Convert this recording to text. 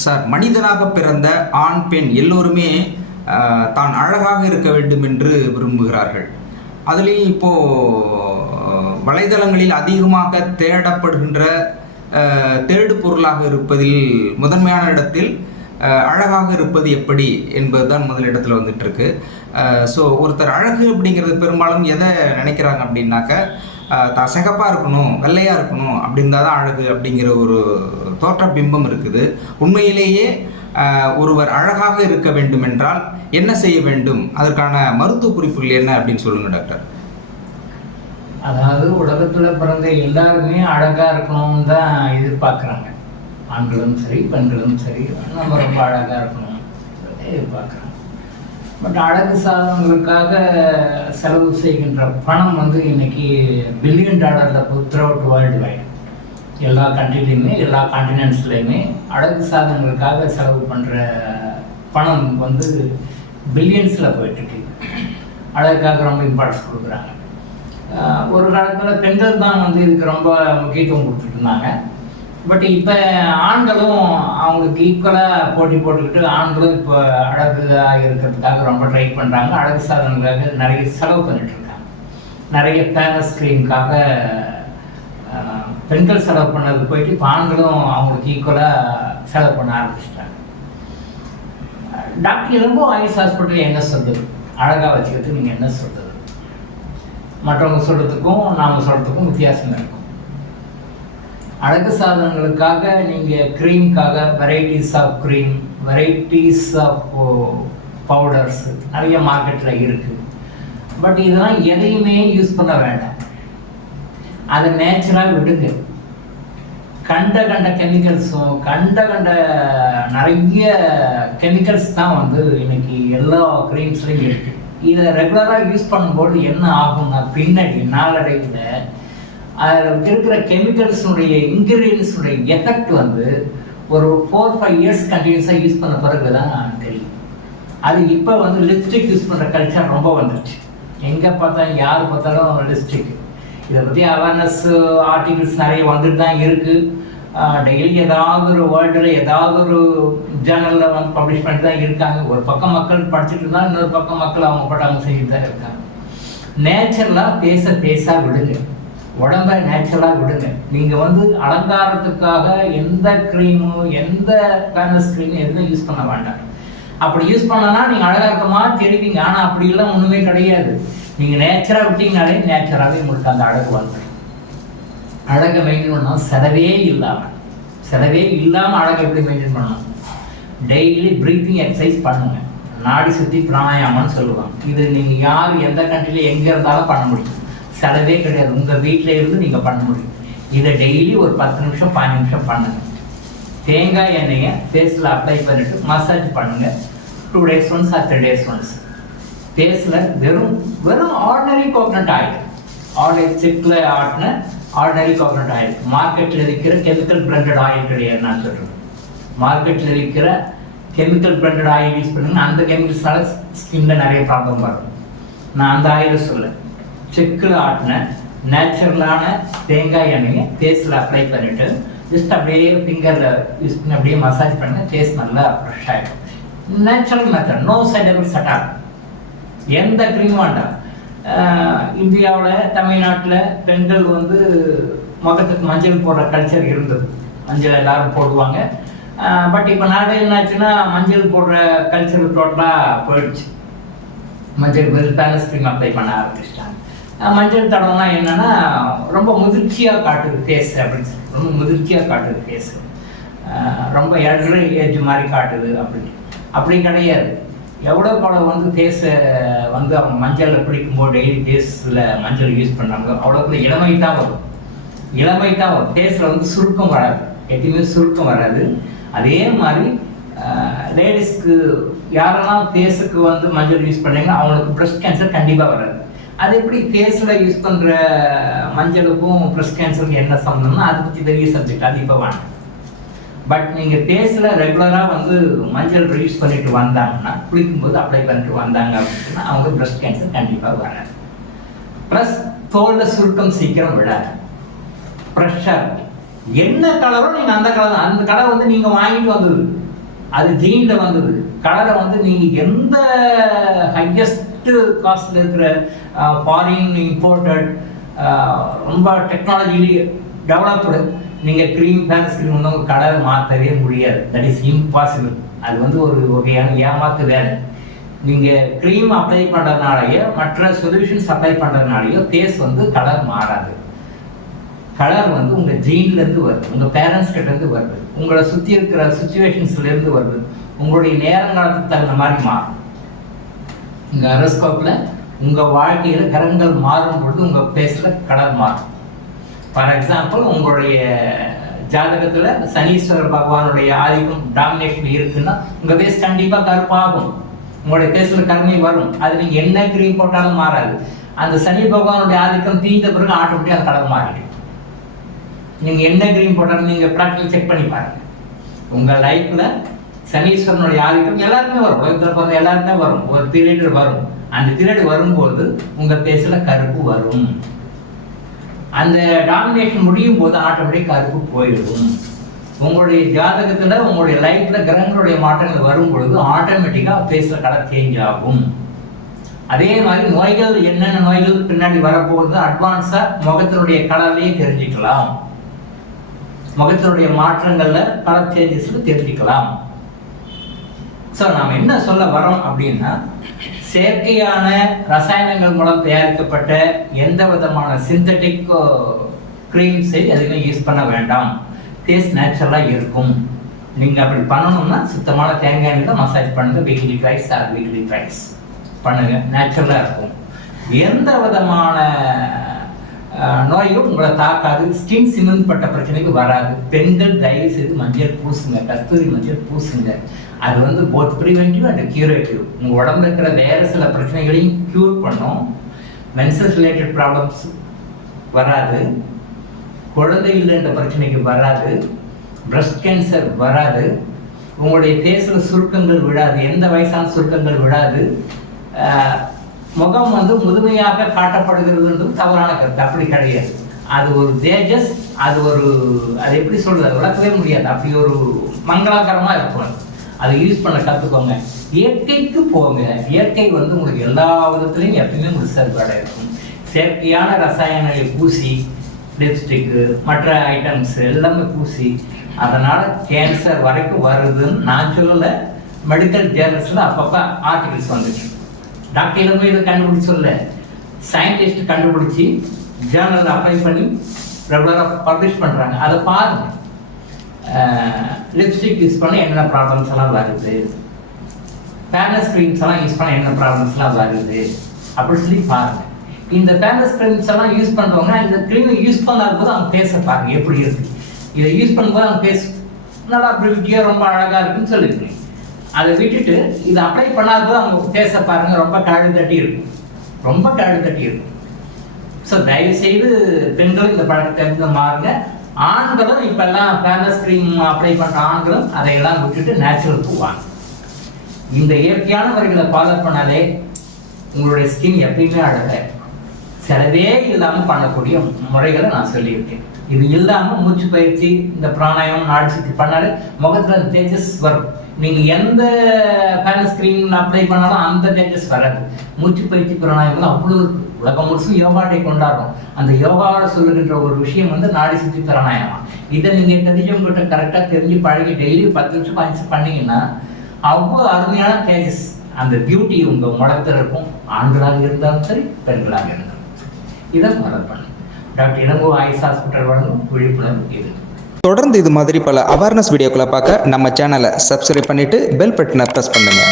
Sir, மனிதனாக பிறந்த ஆண் பெண் எல்லோருமே தான் அழகாக இருக்க வேண்டும் என்று விரும்புகிறார்கள். அதுலேயும் இப்போது வலைதளங்களில் அதிகமாக தேடப்படுகின்ற தேடு பொருளாக இருப்பதில் முதன்மையான இடத்தில் அழகாக இருப்பது எப்படி என்பது தான் முதலிடத்தில் வந்துட்டு இருக்கு. ஸோ ஒருத்தர் அழகு அப்படிங்கிறது பெரும்பாலும் எதை நினைக்கிறாங்க அப்படின்னாக்க, தான் சிகப்பாக இருக்கணும், வெள்ளையாக இருக்கணும் அப்படி இருந்தால் தான் அழகு அப்படிங்கிற ஒரு தோற்ற பிம்பம் இருக்குது. உண்மையிலேயே ஒருவர் அழகாக இருக்க வேண்டும் என்றால் என்ன செய்ய வேண்டும், அதற்கான மருத்துவ குறிப்புகள் என்ன அப்படின்னு சொல்லுங்க டாக்டர். அதாவது உலகத்தில் பிறந்த எல்லாருமே அழகாக இருக்கணும்னு தான் எதிர்பார்க்குறாங்க. ஆண்களும் சரி பெண்களும் சரி, நம்ம ரொம்ப அழகாக இருக்கணும் எதிர்பார்க்குறாங்க. பட் அழகு சாதனங்களுக்காக செலவு செய்கின்ற பணம் வந்து இன்னைக்கு $1 billion through out world wide. எல்லா கண்ட்ரிலையுமே எல்லா கான்டினென்ட்ஸ்லையுமே அழகு சாதனங்களுக்காக செலவு பண்ணுற பணம் வந்து பில்லியன்ஸில் போயிட்டுருக்கு. அழகுக்காக ரொம்ப இம்பார்ட்டன்ஸ் கொடுக்குறாங்க. ஒரு காலத்தில் பெண்கள் தான் வந்து இதுக்கு ரொம்ப முக்கியத்துவம் கொடுத்துட்டு இருந்தாங்க. பட் இப்போ ஆண்களும் அவங்களுக்கு ஈக்குவலாக போட்டி போட்டுக்கிட்டு ஆண்களும் இப்போ அழகாக இருக்கிறதுக்காக ரொம்ப ட்ரை பண்ணுறாங்க. அழகு சாதனங்களுக்காக நிறைய செலவு பண்ணிட்டுருக்காங்க. நிறைய ஃபேமஸ் க்ரீமுக்காக பெண்கள் செலவு பண்ணது போயிட்டு இப்போ ஆண்களும் அவங்களுக்கு ஈக்குவலாக செலவு பண்ண ஆரம்பிச்சிட்டாங்க. டாக்டர் இளங்கோ ஆயுஷ் ஹாஸ்பிட்டல் என்ன சொல்கிறது, அழகாக வச்சுக்கிறதுக்கு நீங்கள் என்ன சொல்கிறது? மற்றவங்க சொல்கிறதுக்கும் நாம் சொல்கிறதுக்கும் வித்தியாசம் இருக்கும். அழகு சாதனங்களுக்காக நீங்கள் க்ரீம்காக varieties of cream, varieties of powders நிறைய மார்க்கெட்டில் இருக்குது. பட் இதெல்லாம் எதையுமே யூஸ் பண்ண வேண்டாம், அதை நேச்சுரலாக விடுங்க. கண்ட கெமிக்கல்ஸும் கண்ட நிறைய கெமிக்கல்ஸ் தான் வந்து இன்னைக்கு எல்லா க்ரீம்ஸ்லையும் இருக்குது. இதை ரெகுலராக யூஸ் பண்ணும்போது என்ன ஆகும்னா, பின்னாடி நாளடைவில் அதில் இருக்கிற கெமிக்கல்ஸுடைய இன்க்ரீடியன்ஸுடைய எஃபெக்ட் வந்து ஒரு 4-5 இயர்ஸ் கண்டினியூஸாக யூஸ் பண்ண பிறகு தான் தெரியும். அது இப்போ வந்து லிப்ஸ்டிக் யூஸ் பண்ணுற கல்ச்சர் ரொம்ப வந்துடுச்சு. எங்கே பார்த்தாலும் யார் பார்த்தாலும் லிப்ஸ்டிக். இதை பற்றி அவேர்னஸ் ஆர்டிகிள்ஸ் நிறைய வந்துட்டு தான் இருக்குது. டெய்லி ஏதாவது ஒரு வேர்ல்டில் ஏதாவது ஒரு ஜேர்னலில் வந்து பப்ளிஷ் பண்ணிட்டு தான் இருக்காங்க. ஒரு பக்கம் மக்கள் படிச்சுட்டு இருந்தால் இன்னொரு பக்கம் மக்கள் அவங்க பாட்டு அவங்க செஞ்சுட்டு தான் இருக்காங்க. நேச்சுரலாக பேச விடுங்க, உடம்பை நேச்சுரலாக விடுங்க. நீங்கள் வந்து அலங்காரத்துக்காக எந்த க்ரீமு எந்த ஃபேமஸ் க்ரீமு எதுவும் யூஸ் பண்ண வேண்டாம். அப்படி யூஸ் பண்ணனா நீங்கள் அழகாக இருக்கமா தெரிவிங்க. ஆனால் அப்படிலாம் ஒன்றுமே கிடையாது. நீங்கள் நேச்சராக விட்டீங்கனாலே நேச்சராகவே உங்களுக்கு அந்த அழகு வந்துடும். அழகை மெயின்டைன் பண்ணணும் செலவே இல்லாமல் அழகை எப்படி மெயின்டைன் பண்ணணும்? டெய்லி ப்ரீத்திங் எக்ஸசைஸ் பண்ணுங்க. நாடி சுற்றி பிராணாயாமம்னு சொல்லுவாங்க. இது நீங்கள் யார் எந்த கண்ட்ரியில் எங்கே இருந்தாலும் பண்ண முடியும். செலவே கிடையாது. உங்கள் வீட்டில் இருந்து நீங்கள் பண்ண முடியும். இதை டெய்லி ஒரு 10 நிமிஷம் 15 நிமிஷம் பண்ணுங்கள். தேங்காய் எண்ணெயை ஃபேஸில் அப்ளை பண்ணிவிட்டு மசாஜ் பண்ணுங்கள். 2 days once or 3 days once. ஃபேஸில் வெறும் ஆர்டினரி கோகனட் ஆயில், செக்கில் ஆட்டின ஆர்டினரி கோகனட் ஆயில். மார்க்கெட்டில் விற்கிற கெமிக்கல் பிளண்டட் ஆயில் கிடையாது. நான் சொல்கிறேன், மார்க்கெட்டில் விற்கிற கெமிக்கல் பிளண்டட் ஆயில் யூஸ் பண்ணுங்க. அந்த கெமிக்கல்ஸ்னால ஸ்கின்ல நிறைய ப்ராப்ளம் வரும். நான் அந்த ஆயிலை சொல்ல, செக்கில் ஆட்டின நேச்சுரலான தேங்காய் எண்ணெயை ஃபேஸில் அப்ளை பண்ணிவிட்டு ஜஸ்ட் அப்படியே ஃபிங்கரில் யூஸ் பண்ணி அப்படியே மசாஜ் பண்ணுங்கள். ஃபேஸ் நல்லா ஃப்ரெஷ் ஆகிடும். Natural method, no side effects at all. எந்த க்ரீமும் வேண்டாம். இந்தியாவில் தமிழ்நாட்டில் பெண்கள் வந்து முகத்துக்கு மஞ்சள் போடுற கல்ச்சர் இருந்தது. மஞ்சள் எல்லாரும் போடுவாங்க. பட் இப்போ நாடு என்னாச்சுன்னா மஞ்சள் போடுற கல்ச்சர் டோட்டலாக போயிடுச்சு. மஞ்சள் பேலஸ் க்ரீம் அப்ளை பண்ண ஆரம்பிச்சிட்டாங்க. மஞ்சள் தடவைனா என்னென்னா ரொம்ப முதிர்ச்சியாக காட்டுது ஃபேஸ் அப்படின்னு சொல்லி, ரொம்ப முதிர்ச்சியாக காட்டுது ஃபேஸு, ரொம்ப எல்டர் ஏஜ் மாதிரி காட்டுது அப்படின்னு. அப்படி கிடையாது. எவ்வளோ படம் வந்து ஃபேஸை வந்து அவங்க மஞ்சளில் பிடிக்கும்போது டெய்லி ஃபேஸில் மஞ்சள் யூஸ் பண்ணுறாங்க, அவ்வளோக்குள்ள இளமை தான் வரும். ஃபேஸில் வந்து சுருக்கம் வராது, எப்பயுமே சுருக்கம் வராது. அதே மாதிரி லேடிஸ்க்கு யாரெல்லாம் ஃபேஸுக்கு வந்து மஞ்சள் யூஸ் பண்ணுறீங்கன்னா அவங்களுக்கு ப்ரெஸ்ட் கேன்சர் கண்டிப்பாக வராது. அது எப்படி ஃபேஸில் யூஸ் பண்ணுற மஞ்சளுக்கும் ப்ரெஸ்ட் கேன்சருக்கு என்ன சம்மந்தம்னா அதை பற்றி பெரிய சப்ஜெக்ட், அது இப்போ வேண்டாம். பட் நீங்கள் ஃபேஸில் ரெகுலராக வந்து மஞ்சள் யூஸ் பண்ணிட்டு வந்தாங்கன்னா, குளிக்கும்போது அப்ளை பண்ணிட்டு வந்தாங்க அப்படின்னா அவங்க ப்ரெஸ்ட் கேன்சர் கண்டிப்பாக வராது. ப்ளஸ் தோலில் சுருக்கம் சீக்கிரம் விடாது, ஃப்ரெஷ்ஷாக இருக்கும். என்ன கலரோ நீங்கள் அந்த கலர் வந்து நீங்கள் வாங்கிட்டு வந்தது அது ஜீன்ல வந்தது. கலரை வந்து நீங்க எந்த ஹையஸ்ட் காஸ்ட்ல இருக்கிற ஃபாரின் இம்போர்ட்டட் ரொம்ப டெக்னாலஜி டெவலப்டு நீங்க க்ரீம் ஃபேஸ் க்ரீம் வந்து உங்க கலரை மாற்றவே முடியாது. That is impossible. அது வந்து ஒரு வகையான ஏமாத்து வேலை. நீங்க க்ரீம் அப்ளை பண்றதுனாலயோ மற்ற சொல்யூஷன்ஸ் அப்ளை பண்றதுனாலயோ ஃபேஸ் வந்து கலர் மாறாது. கலர் வந்து உங்க ஜீன்ல இருந்து வருது, உங்க பேரண்ட்ஸ் கிட்ட இருந்து வருது, உங்களை சுத்தி இருக்கிற சுச்சுவேஷன்ஸ்ல இருந்து வருது, உங்களுடைய நேரங்காலத்துக்கு தகுந்த மாதிரி மாறும். இந்த ஹாரோஸ்கோப்ல உங்க வாழ்க்கையில கிரகங்கள் மாறும் பொழுது உங்க ஃபேஸ்ல கலர் மாறும். ஃபார் எக்ஸாம்பிள், உங்களுடைய ஜாதகத்துல சனீஸ்வரர் பகவானுடைய ஆதிக்கம் டாமினேஷன் இருக்குன்னா உங்க ஃபேஸ் கண்டிப்பா கருப்பாகும். உங்களுடைய ஃபேஸ்ல கருமை வரும். அது நீங்க என்ன கிரீம் போட்டாலும் மாறாது. அந்த சனி பகவானுடைய ஆதிக்கம் தீர்ந்த பிறகு ஆட்டோமேட்டிக்கா அந்த கலர் மாறிடும். நீங்க என்ன கிரீம் போட்டாலும் நீங்க ப்ராக்டிகல் செக் பண்ணி பாருங்க. உங்க லைஃப்ல சனீஸ்வரனுடைய ஆதிக்கம் எல்லாருமே வரும். உலகத்தில் பிறந்த எல்லாருமே வரும். ஒரு பீரியட் வரும். அந்த பீரியட் வரும்போது உங்க ஃபேஸ்ல கருப்பு வரும். அந்த டாமினேஷன் முடியும் போது ஆட்டோமேட்டிக் கருப்பு போயிடும். உங்களுடைய ஜாதகத்துல உங்களுடைய லைஃப்ல கிரகங்களுடைய மாற்றங்கள் வரும் பொழுது ஆட்டோமேட்டிக்கா ஃபேஸ்ல கலர் சேஞ்ச் ஆகும். அதே மாதிரி நோய்கள் என்னென்ன நோய்கள் பின்னாடி வரப்போகுது அட்வான்ஸா முகத்தினுடைய கலர்லயே தெரிஞ்சுக்கலாம். முகத்தினுடைய மாற்றங்கள்ல கலர் சேஞ்சஸ்ல தெரிஞ்சுக்கலாம். ஸோ நாம் என்ன சொல்ல வரோம் அப்படின்னா, செயற்கையான ரசாயனங்கள் மூலம் தயாரிக்கப்பட்ட எந்த விதமான சிந்தட்டிக் கிரீம்ஸை எதுவுமே யூஸ் பண்ண வேண்டாம். ஃபேஸ் நேச்சுரலாக இருக்கும். நீங்கள் அப்படி பண்ணணும்னா சுத்தமான தேங்காய் எண்ணெயில் மசாஜ் பண்ணுங்க. வீக்லி ட்ரைஸ் ஆர் வீக்லி ட்ரைஸ் பண்ணுங்க. நேச்சுரலாக இருக்கும். எந்த விதமான நோயும் உங்களை தாக்காது. ஸ்கின் சிமெண்ட் பட்ட பிரச்சனைக்கு வராது. பெண்கள் தயவு செய்து மஞ்சள் பூசுங்க, கஸ்தூரி மஞ்சள் பூசுங்க. அது வந்து போத் ப்ரிவென்டிவ் அண்ட் கியூரேட்டிவ். உங்கள் உடம்புல இருக்கிற வேற சில பிரச்சனைகளையும் க்யூர் பண்ணும். மென்சஸ் ரிலேட்டட் ப்ராப்ளம்ஸ் வராது. குழந்தை இல்லைன்ற பிரச்சனைக்கு வராது. பிரஸ்ட் கேன்சர் வராது. உங்களுடைய ஃபேஸில் சுருக்கங்கள் விடாது. எந்த வயசான சுருக்கங்கள் விடாது. முகம் வந்து முதுமையாக காட்டப்படுகிறதுன்றது தவறான கருத்து. அப்படி கிடையாது. அது ஒரு தேஜஸ். அது எப்படி சொல்றது, அது விளக்கவே முடியாது. அப்படி ஒரு மங்களகரமாக இருக்கும். அதை யூஸ் பண்ண கற்றுக்கோங்க. இயற்கைக்கு போங்க. இயற்கை வந்து உங்களுக்கு எல்லா விதத்துலையும் எப்பயுமே உங்களுக்கு சர்வடாக இருக்கும். செயற்கையான ரசாயனங்களை பூசி லிப்ஸ்டிக்கு மற்ற ஐட்டம்ஸ் எல்லாமே பூசி அதனால் கேன்சர் வரைக்கும் வருதுன்னு நான் சொல்லலை. மெடிக்கல் ஜேர்னல்ஸில் அப்பப்போ ஆர்டிகல்ஸ் வந்துச்சு. டாக்டர் போய் இதை கண்டுபிடிச்சி சொல்ல, சயின்டிஸ்ட் கண்டுபிடிச்சி ஜேர்னல் அப்ளை பண்ணி ரெகுலராக பப்ளிஷ் பண்ணுறாங்க. அதை பாருங்க. லிப்ஸ்டிக் யூஸ் பண்ண என்னென்ன ப்ராப்ளம்ஸ் எல்லாம் வருது, ஃபேர்னஸ் க்ரீம்ஸ் எல்லாம் யூஸ் பண்ண என்ன ப்ராப்ளம்ஸ்லாம் வருது அப்படின்னு சொல்லி பாருங்கள். இந்த ஃபேர்னஸ் க்ரீம்ஸ் எல்லாம் யூஸ் பண்ணுறவங்க இந்த க்ரீமை யூஸ் பண்ணாத போது அவங்க ஃபேஸை பாருங்க எப்படி இருக்கு. இதை யூஸ் பண்ணும்போது அவங்க ஃபேஸ் நல்லா பிரிட்டியாக ரொம்ப அழகாக இருக்குன்னு சொல்லியிருக்கேன். அதை விட்டுட்டு இதை அப்ளை பண்ணாத போது அவங்க ஃபேஸை பாருங்க ரொம்ப கழு தட்டி இருக்கும். ரொம்ப கழு தட்டி இருக்கும். ஸோ தயவுசெய்து பெண்களும் இந்த பழக்கத்தை இருந்து மாறுங்க. ஆண்களும் இப்பெல்லாம் ஃபேர்னஸ் க்ரீம் அப்ளை பண்ணுற ஆண்களும் அதையெல்லாம் விட்டுட்டு நேச்சுரலுக்கு வாங்க. இந்த இயற்கையான முறைகளை ஃபாலோ பண்ணாலே உங்களுடைய ஸ்கின் எப்பயுமே அழகாக இருக்கும். செலவே இல்லாமல் பண்ணக்கூடிய முறைகளை நான் சொல்லியிருக்கேன். இது இல்லாமல் மூச்சு பயிற்சி, இந்த பிராணாயம், நாடி சுத்தி பண்ணாலே முகத்தில் தேஜஸ் வரும். நீங்கள் எந்த ஃபேர்னஸ் க்ரீம் அப்ளை பண்ணாலும் அந்த தேஜஸ் வராது. மூச்சு பயிற்சி பிராணாயம் அவ்வளோ இருக்கு. உலகம் முழுசும் யோகா டே கொண்டாடுறோம். அந்த யோகாவில் சொல்லுகின்ற ஒரு விஷயம் வந்து நாடி சுத்தி பிராணாயமா. இதை நீங்கள் தெரிஞ்சவங்ககிட்ட கரெக்டாக தெரிஞ்சு பழகி டெய்லி 10 நிமிஷம் 5 நிமிஷம் பண்ணீங்கன்னா அவ்வளோ அருமையான தேஜஸ், அந்த பியூட்டி உங்கள் முடத்தில் இருக்கும். ஆண்களாக இருந்தாலும் சரி, பெண்களாக இருந்தாலும் இதை ஃபாலோ பண்ணுங்க. டாக்டர் இளங்கோ ஆயுஷ் ஹாஸ்பிட்டல் வழங்கும் விழிப்புணர்வு இது. தொடர்ந்து இது மாதிரி பல அவேர்னஸ் வீடியோக்களை பார்க்க நம்ம சேனலை சப்ஸ்கிரைப் பண்ணிட்டு பெல் பட்டனை ப்ரெஸ் பண்ணுங்க.